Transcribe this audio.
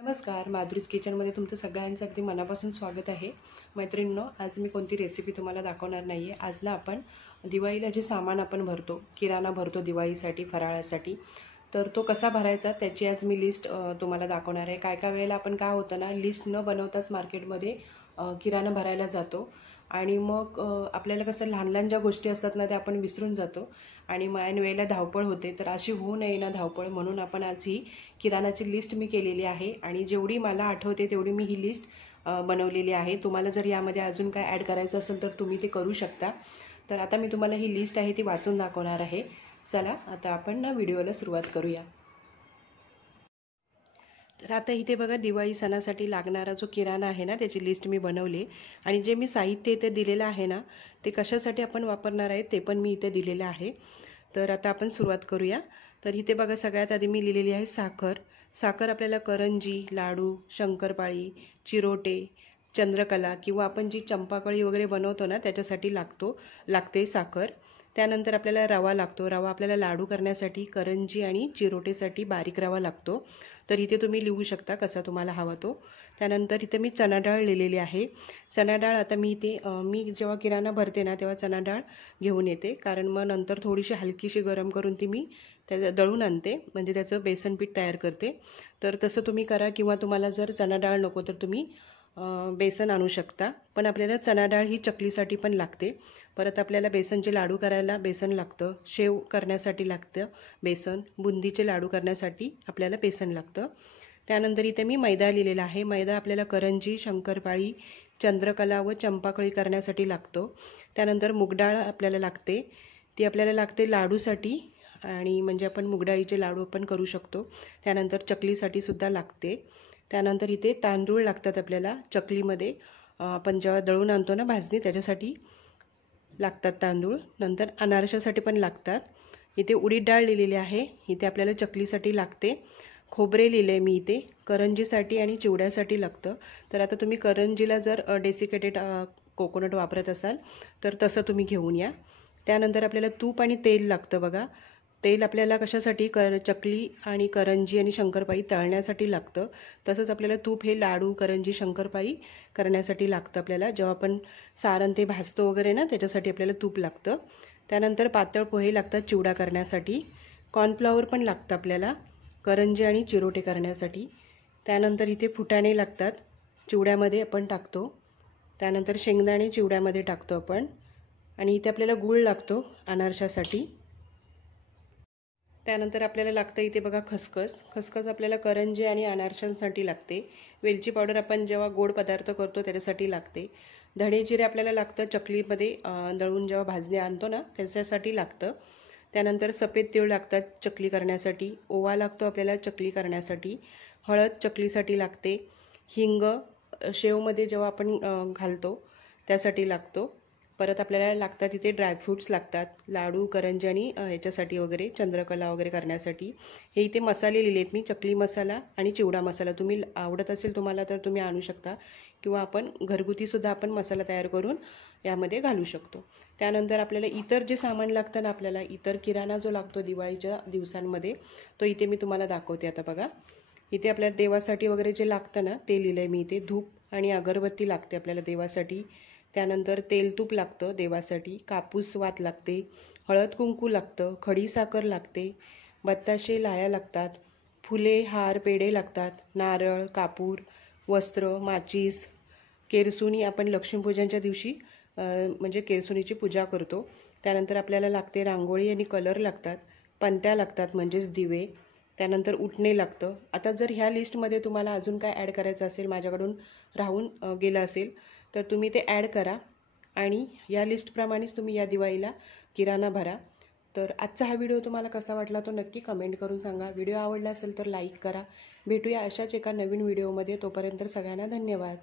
नमस्कार, माधुरीज किचनमध्ये तुमचं सगळ्यांचं अगदी मनापासून स्वागत आहे. मैत्रिणींनो, आज मी कोणती रेसिपी तुम्हाला दाखवणार नाही आहे. आज ना आपण दिवाळीला जे सामान आपण भरतो, किराणा भरतो दिवाळीसाठी, फराळासाठी, तर तो कसा भरायचा त्याची आज मी लिस्ट तुम्हाला दाखवणार आहे. काय काय वेळेला आपण काय होतं ना, लिस्ट न बनवताच मार्केटमध्ये किराणा भरायला जातो आणि मग आपल्याला कसं लहान लहान ज्या गोष्टी असतात ना त्या आपण विसरून जातो आणि ऐन वेळेला धावपळ होते. तर अशी होऊ नये ना धावपळ, म्हणून आपण आज ही किराणाची लिस्ट मी केलेली आहे आणि जेवढी मला आठवते तेवढी मी ही लिस्ट बनवलेली आहे. तुम्हाला जर यामध्ये अजून काय ॲड करायचं असेल तर तुम्ही ते करू शकता. तर आता मी तुम्हाला ही लिस्ट आहे ती वाचून दाखवणार आहे. चला आता आपण ना व्हिडिओला सुरुवात करूया. तर आता इथे बघा, दिवाळी सणासाठी लागणारा जो किराणा आहे ना त्याची लिस्ट मी बनवली आणि जे मी साहित्य इथे दिलेलं आहे ना ते कशासाठी आपण वापरणार आहे ते पण मी इथे दिलेलं आहे. तर आता आपण सुरुवात करूया. तर इथे बघा, सगळ्यात आधी मी लिहिलेली आहे साखर. साखर आपल्याला करंजी, लाडू, शंकरपाळी, चिरोटे, चंद्रकला किंवा आपण जी चंपाकळी वगैरे बनवतो ना त्याच्यासाठी लागते साखर. त्यानंतर आपल्याला रवा लागतो. रवा आपल्याला लाडू करण्यासाठी, करंजी आणि चिरोटेसाठी बारीक रवा लागतो. तर इथे तुम्ही लिहू शकता कसा तुम्हाला हवा तो. त्यानंतर इथे मी चणा डाळ लिहिलेली आहे. चणा डाळ आता मी जेव्हा किराणा भरते ना तेव्हा चणा डाळ घेऊन येते, कारण मग नंतर थोडीशी हलकीशी गरम करून ती मी त्याचं दळून आणते, म्हणजे त्याचं बेसन पीठ तयार करते. तर तसं तुम्ही करा, किंवा तुम्हाला जर चणा डाळ नको तर तुम्ही बेसन आणू शकता. पण आपल्याला चणा डाळ ही चकलीसाठी पण लागते. परत आपल्याला बेसनचे लाडू करायला बेसन लागतं, शेव करण्यासाठी लागतं बेसन, बुंदीचे लाडू करण्यासाठी आपल्याला बेसन लागतं. त्यानंतर इथे मी मैदा लिहिलेला आहे. मैदा आपल्याला करंजी, शंकरपाळी, चंद्रकला व चंपाकळी करण्यासाठी लागतो. त्यानंतर मुगडाळ आपल्याला लागते, ती आपल्याला लागते लाडूसाठी, आणि म्हणजे आपण मुगडाळीचे लाडू आपण करू शकतो. त्यानंतर चकलीसाठी सुद्धा लागते. त्यानंतर इथे तांदूळ लागतात आपल्याला चकलीमध्ये, आपण जेव्हा दळून आणतो ना भाजणी त्याच्यासाठी लागतात तांदूळ. नंतर अनारशासाठी पण लागतात. इथे उडीद डाळ लिहिलेली आहे, इथे आपल्याला चकलीसाठी लागते. खोबरे लिहिले मी इथे, करंजीसाठी आणि चिवड्यासाठी लागतं. तर आता तुम्ही करंजीला जर डेसिकेटेड कोकोनट वापरत असाल तर तसं तुम्ही घेऊन या. त्यानंतर आपल्याला तूप आणि तेल लागतं बघा. तेल आपल्याला कशासाठी, चकली आणि करंजी आणि शंकरपाळी तळण्यासाठी लागतं. तसंच आपल्याला तूप हे लाडू, करंजी, शंकरपाळी करण्यासाठी लागतं. आपल्याला जेव्हा आपण सारण ते भाजतो वगैरे ना त्याच्यासाठी आपल्याला तूप लागतं. त्यानंतर पातळ पोहे लागतात चिवडा करण्यासाठी. कॉर्नफ्लॉवर पण लागतं आपल्याला करंजी आणि चिरोटे करण्यासाठी. त्यानंतर इथे फुटाणे लागतात, चिवड्यामध्ये आपण टाकतो. त्यानंतर शेंगदाणे चिवड्यामध्ये टाकतो आपण. आणि इथे आपल्याला गूळ लागतो अनारशासाठी. त्यानंतर आपल्याला लागतं इथे बघा खसखस. खसखस आपल्याला करंजी आणि अनारशांसाठी लागते. वेलची पावडर आपण जेव्हा गोड पदार्थ करतो त्याच्यासाठी लागते. धणे जिरे आपल्याला लागतं चकलीमध्ये दळून जेव्हा भाजणी आणतो ना त्याच्यासाठी लागतं. त्यानंतर सफेद तीळ लागतात चकली करण्यासाठी. ओवा लागतो आपल्याला चकली करण्यासाठी. हळद चकलीसाठी लागते. हिंग शेवमध्ये जेव्हा आपण घालतो त्यासाठी लागतो. परत आपल्याला लागतात इथे ड्रायफ्रूट्स लागतात, लाडू, करंजी आणि ह्याच्यासाठी वगैरे चंद्रकला वगैरे करण्यासाठी. हे इथे मसाले लिहिलेत मी, चकली मसाला आणि चिवडा मसाला. तुम्ही आवडत असेल तुम्हाला तर तुम्ही आणू शकता, किंवा आपण घरगुतीसुद्धा आपण मसाला तयार करून यामध्ये घालू शकतो. त्यानंतर आपल्याला इतर जे सामान लागतं ना, आपल्याला इतर किराणा जो लागतो दिवाळीच्या दिवसांमध्ये, तो इथे मी तुम्हाला दाखवते. आता बघा, इथे आपल्याला देवासाठी वगैरे जे लागतं ना ते लिहिलं आहे मी इथे. धूप आणि अगरबत्ती लागते आपल्याला देवासाठी. त्यानंतर तेल तूप लागतं देवासाठी. कापूस वात लागते. हळद कुंकू लागतं. खडीसाखर लागते. बत्ताशे लाया लागतात. फुले, हार, पेढे लागतात. नारळ, कापूर, वस्त्र, माचीस, केरसुणी आपण लक्ष्मीपूजनच्या दिवशी म्हणजे केरसुणीची पूजा करतो. त्यानंतर आपल्याला लागते रांगोळी आणि कलर लागतात. पंत्या लागतात म्हणजेच दिवे. त्यानंतर उटणे लागतं. आता जर ह्या लिस्टमध्ये तुम्हाला अजून काय ॲड करायचं असेल, माझ्याकडून राहून गेलं असेल तर तुम्ही ते ॲड करा आणि या लिस्टप्रमाणेच तुम्ही या दिवाळीला किराणा भरा. तर आजचा हा व्हिडिओ तुम्हाला कसा वाटला तो नक्की कमेंट करून सांगा. व्हिडिओ आवडला असेल तर लाईक करा. भेटूया अशाच एका नवीन व्हिडिओमध्ये. तोपर्यंत सगळ्यांना धन्यवाद.